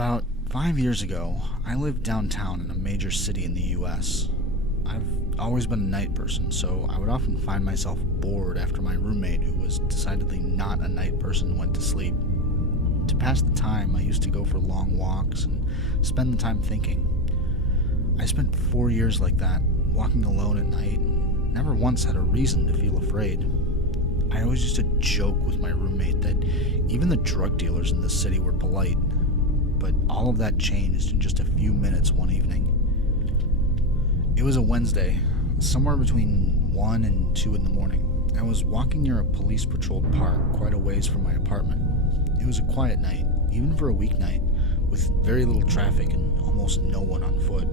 About 5 years ago, I lived downtown in a major city in the US. I've always been a night person, so I would often find myself bored after my roommate, who was decidedly not a night person, went to sleep. To pass the time, I used to go for long walks and spend the time thinking. I spent 4 years like that, walking alone at night, and never once had a reason to feel afraid. I always used to joke with my roommate that even the drug dealers in this city were polite, but all of that changed in just a few minutes one evening. It was a Wednesday, somewhere between 1 and 2 in the morning. I was walking near a police patrolled park quite a ways from my apartment. It was a quiet night, even for a weeknight, with very little traffic and almost no one on foot.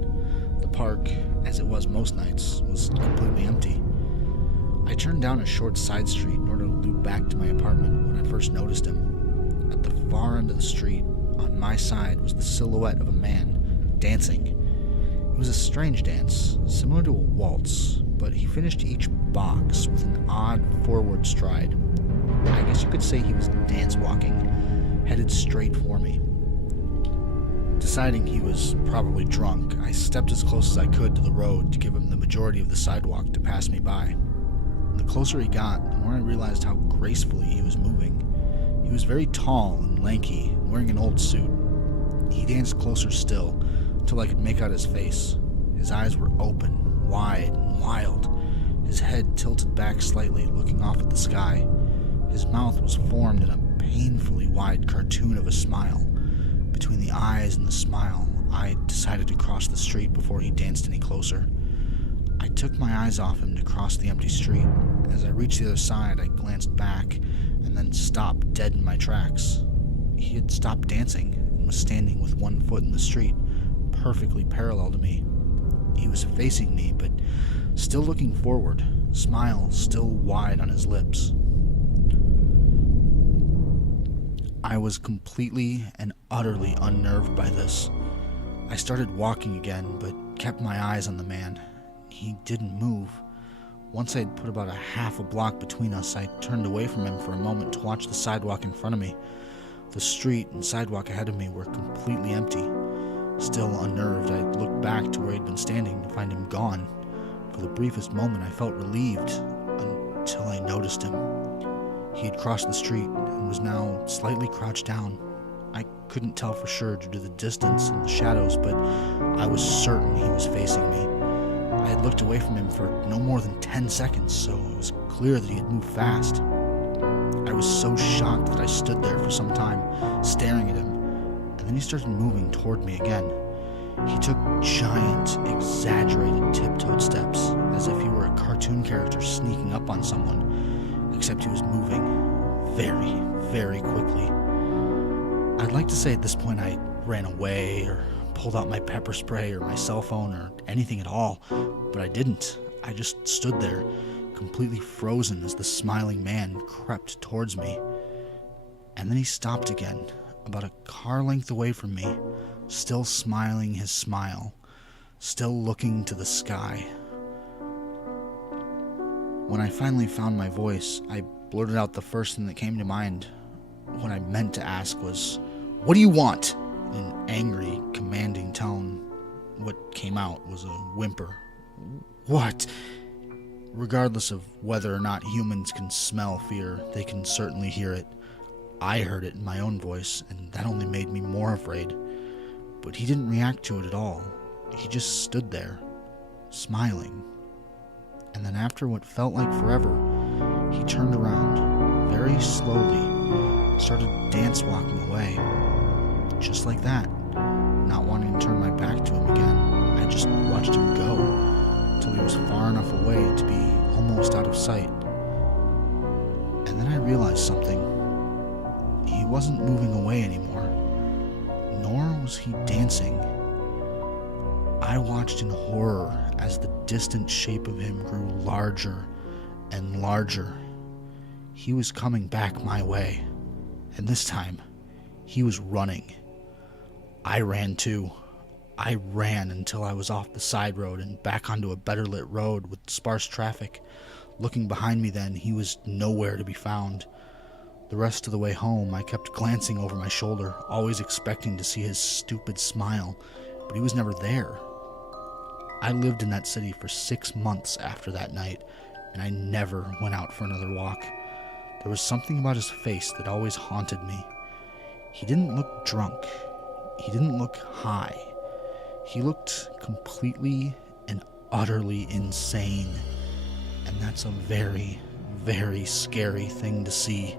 The park, as it was most nights, was completely empty. I turned down a short side street in order to loop back to my apartment when I first noticed him. At the far end of the street, on my side, was the silhouette of a man dancing. It was a strange dance, similar to a waltz, but he finished each box with an odd forward stride. I guess you could say he was dance walking, headed straight for me. Deciding he was probably drunk, I stepped as close as I could to the road to give him the majority of the sidewalk to pass me by. The closer he got, the more I realized how gracefully he was moving. He was very tall and lanky, wearing an old suit. He danced closer still, until I could make out his face. His eyes were open, wide, and wild, his head tilted back slightly, looking off at the sky. His mouth was formed in a painfully wide cartoon of a smile. Between the eyes and the smile, I decided to cross the street before he danced any closer. I took my eyes off him to cross the empty street. As I reached the other side, I glanced back and then stopped dead in my tracks. He had stopped dancing and was standing with one foot in the street, perfectly parallel to me. He was facing me, but still looking forward, smile still wide on his lips. I was completely and utterly unnerved by this. I started walking again, but kept my eyes on the man. He didn't move. Once I had put about a half a block between us, I turned away from him for a moment to watch the sidewalk in front of me. The street and sidewalk ahead of me were completely empty. Still unnerved, I looked back to where he'd been standing to find him gone. For the briefest moment, I felt relieved, until I noticed him. He had crossed the street and was now slightly crouched down. I couldn't tell for sure due to the distance and the shadows, but I was certain he was facing me. I had looked away from him for no more than 10 seconds, so it was clear that he had moved fast. I was so shocked that I stood there for some time, staring at him, and then he started moving toward me again. He took giant, exaggerated tiptoed steps, as if he were a cartoon character sneaking up on someone, except he was moving very, very quickly. I'd like to say at this point I ran away or pulled out my pepper spray or my cell phone or anything at all, but I didn't. I just stood there, completely frozen as the smiling man crept towards me. And then he stopped again, about a car length away from me, still smiling his smile, still looking to the sky. When I finally found my voice, I blurted out the first thing that came to mind. What I meant to ask was, "What do you want?" In an angry, commanding tone. What came out was a whimper. "What?" Regardless of whether or not humans can smell fear, they can certainly hear it. I heard it in my own voice, and that only made me more afraid. But he didn't react to it at all. He just stood there, smiling. And then after what felt like forever, he turned around, very slowly, and started dance-walking away. Just like that, not wanting to turn my back to him again. I just watched him go, until he was far enough away to be almost out of sight. And then I realized something. He wasn't moving away anymore, nor was he dancing. I watched in horror as the distant shape of him grew larger and larger. He was coming back my way, and this time, he was running. I ran too. I ran until I was off the side road and back onto a better lit road with sparse traffic. Looking behind me then, he was nowhere to be found. The rest of the way home, I kept glancing over my shoulder, always expecting to see his stupid smile, but he was never there. I lived in that city for 6 months after that night, and I never went out for another walk. There was something about his face that always haunted me. He didn't look drunk. He didn't look high. He looked completely and utterly insane, and that's a very, very scary thing to see.